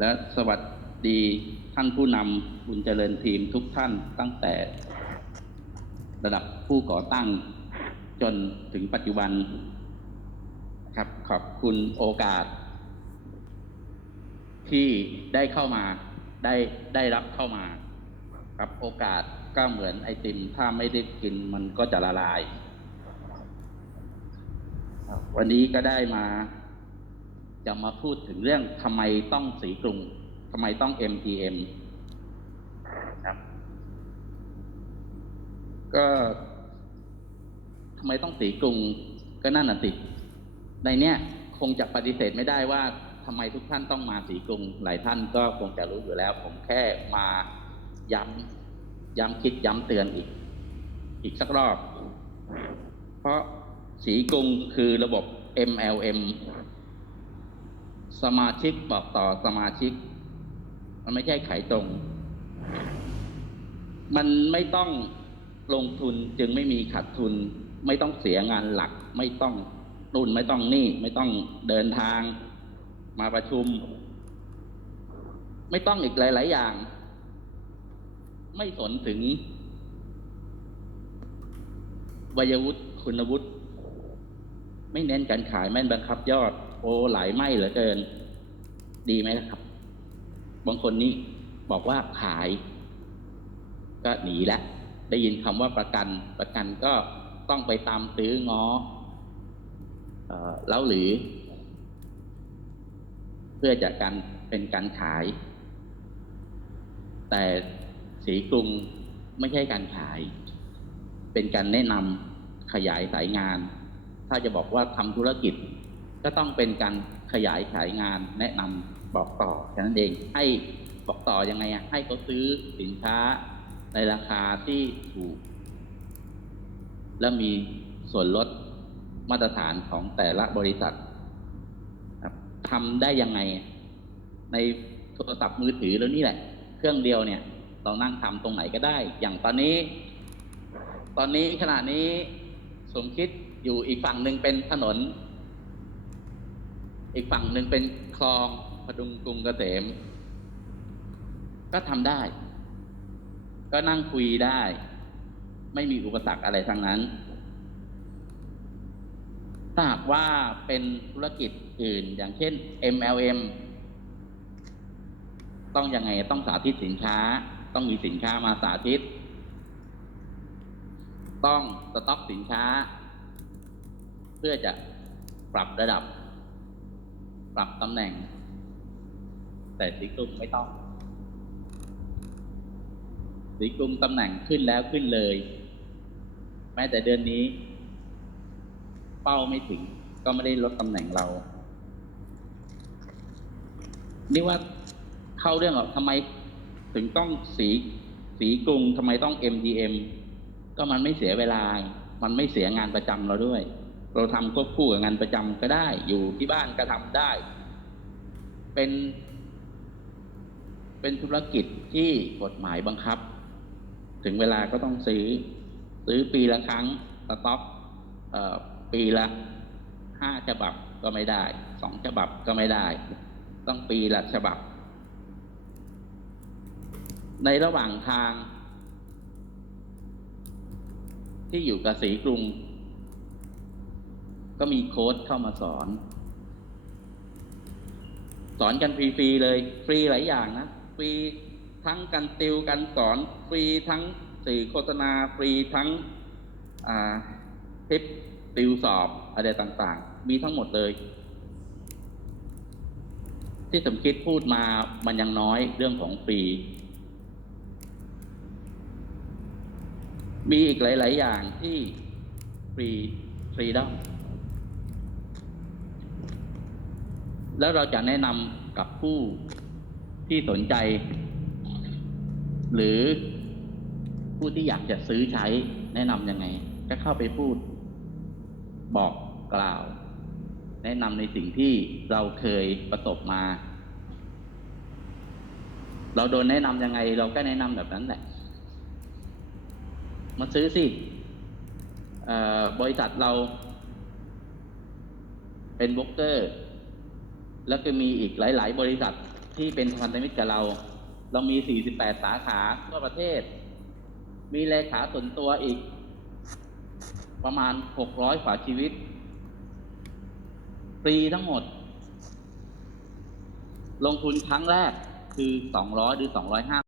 และสวัสดีท่านผู้นำคุณเจริญทีมทุกท่านตั้งแต่ระดับผู้ก่อตั้งจนถึงปัจจุบันครับขอบคุณโอกาส ที่ได้เข้ามาได้ได้รับเข้ามา ครับโอกาสก็เหมือนไอติม ถ้าไม่ได้กินมันก็จะละลาย วันนี้ก็ได้มา จะมาพูดถึงเรื่องทำไมต้องสีกรุงทำไมต้อง MTM ครับ ก็ทำไมต้องสีกรุงก็นั่นน่ะสิในเนี้ยคงจะปฏิเสธไม่ได้ว่าทำไมทุกท่านต้องมาสีกรุง หลายท่านก็คงจะรู้อยู่แล้ว ผมแค่มาย้ำย้ำคิดย้ำเตือนอีก อีกสักรอบ เพราะสีกรุงคือระบบ MLM สมาชิกบอกต่อสมาชิก มันไม่ใช่ขายตรง มันไม่ต้องลงทุนจึงไม่มีขาดทุน ไม่ต้องเสียงานหลัก ไม่ต้องนุ่นไม่ต้องนี่ ไม่ต้องเดินทาง มาประชุม ไม่ต้องอีกหลาย ๆ อย่าง ไม่สนถึงวัยวุฒิคุณวุฒิไม่เน้นการขายไม่บังคับยอด โอ้หลายไม่เหลือเกิน ดีไหมล่ะครับ บางคนนี่บอกว่าขาย ก็หนีแล้วได้ยินคำว่าประกัน ประกันก็ต้องไปตามซื้องอเอ่อแล้วหรือ เพื่อจะการเป็นการขาย แต่สีกรุงไม่ใช่การขาย เป็นการแนะนำขยายสายงาน ถ้าจะบอกว่าทำธุรกิจ ก็ต้องเป็นการขยายสายงานแนะนำบอกต่อแค่นั้นเองให้บอกต่อยังไงอะให้เขาซื้อสินค้าในราคาที่ถูก และมีส่วนลดมาตรฐานของแต่ละบริษัททำได้ยังไง ในโทรศัพท์มือถือแล้วนี่แหละ เครื่องเดียวเนี่ย เรานั่งทำตรงไหนก็ได้ อย่างตอนนี้ ตอนนี้ขณะนี้สมคิดอยู่อีกฝั่งหนึ่งเป็นถนน อีกฝั่งหนึ่งเป็นคลองพดุงกรุงเกษม ก็ทำได้ ก็นั่งคุยได้ ไม่มีอุปสรรคอะไรทั้งนั้นถ้าหากว่าเป็นธุรกิจอื่นอย่างเช่น MLM ต้องยังไงต้องสาธิตสินค้า ต้องมีสินค้ามาสาธิต ต้องสต็อกสินค้า เพื่อจะปรับระดับ ปรับตำแหน่ง แต่สีกลุ่มไม่ต้อง สีกลุ่มตำแหน่งขึ้นแล้วขึ้นเลย แม้แต่เดือนนี้ เป้าไม่ถึง ก็ไม่ได้ลดตำแหน่งเรานี่ว่าเข้าเรื่องหรอกทำไมถึงต้องสีสีกรุงทำไมต้อง MDM ก็มันไม่เสียเวลา มันไม่เสียงานประจำเราด้วย เราทำควบคู่กับงานประจำก็ได้ อยู่ที่บ้านก็ทำได้ เป็น เป็นธุรกิจที่กฎหมายบังคับ ถึงเวลาก็ต้องซื้อ ซื้อปีละครั้งสต็อกปีละห้าฉบับก็ไม่ได้สองฉบับก็ไม่ได้ ต้องปีละฉบับ ในระหว่างทาง ที่อยู่กับสีกรุง ก็มีโค้ดเข้ามาสอน สอนกันฟรีๆเลย ฟรีหลายอย่างนะ ฟรีทั้งการติวการสอน ฟรีทั้งสื่อโฆษณา ฟรีทั้งอ่าทิปติวสอบอะไรต่างๆ มีทั้งหมดเลย ที่สมคิดพูดมามันยังน้อยเรื่องของฟรี มีอีกหลาย ๆ อย่างที่ฟรีฟรีดอม แล้วเราจะแนะนำกับผู้ที่สนใจ หรือผู้ที่อยากจะซื้อใช้แนะนำยังไง ก็เข้าไปพูด บอกกล่าว แนะนำในสิ่งที่เราเคยประสบมา เราโดนแนะนำยังไง เราก็แนะนำแบบนั้นแหละ มาซื้อสิอบริษัทเราเป็นบล็อกเกอร์ แล้วก็มีอีกหลาย ๆ บริษัทที่เป็นพันธมิตรกับเรา เรามี 48 สาขาทั่วประเทศ มีเลขาส่วนตัวอีก ประมาณ 600กว่าชีวิตฟรีทั้งหมด ลงทุนครั้งแรกคือ 200 หรือ205